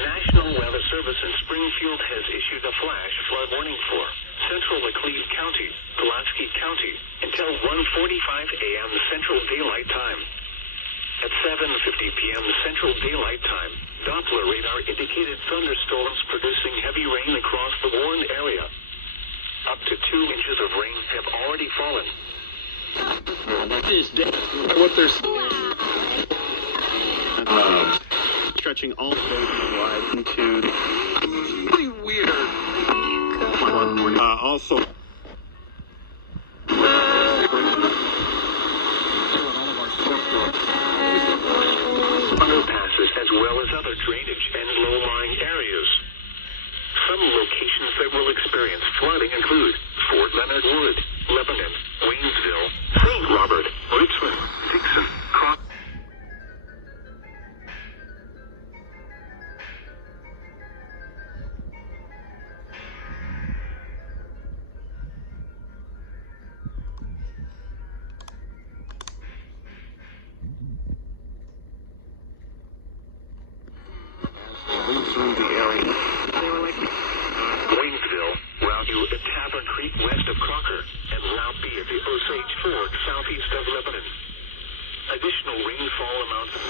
National Weather Service in Springfield has issued a flash flood warning for central Laclede County, Pulaski County, until 1:45 a.m. Central Daylight Time. At 7:50 p.m. Central Daylight Time, Doppler radar indicated thunderstorms producing heavy rain across the warned area. Up to 2 inches of rain have already fallen. What they're stretching all the way wide into pretty weird. Also. Underpasses as well as other drainage and low-lying areas. Some locations that will experience flooding include Fort Leonard Wood, Lebanon, Waynesville, St. Robert, Richmond, Dixon, Cross. Through the area. Waynesville, Route U at Tavern Creek west of Crocker, and Route B at the Osage Fork southeast of Lebanon. Additional rainfall amounts of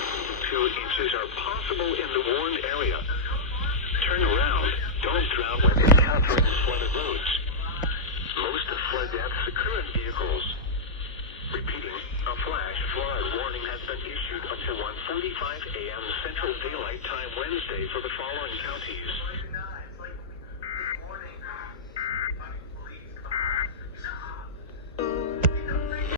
2 inches are possible in the warned area. Turn around, don't drown when encountering flooded roads. Most of flood deaths occur in vehicles. Repeating, a flash flood warning has been issued until 1:45 a.m. Central Daylight Time Wednesday for the following counties: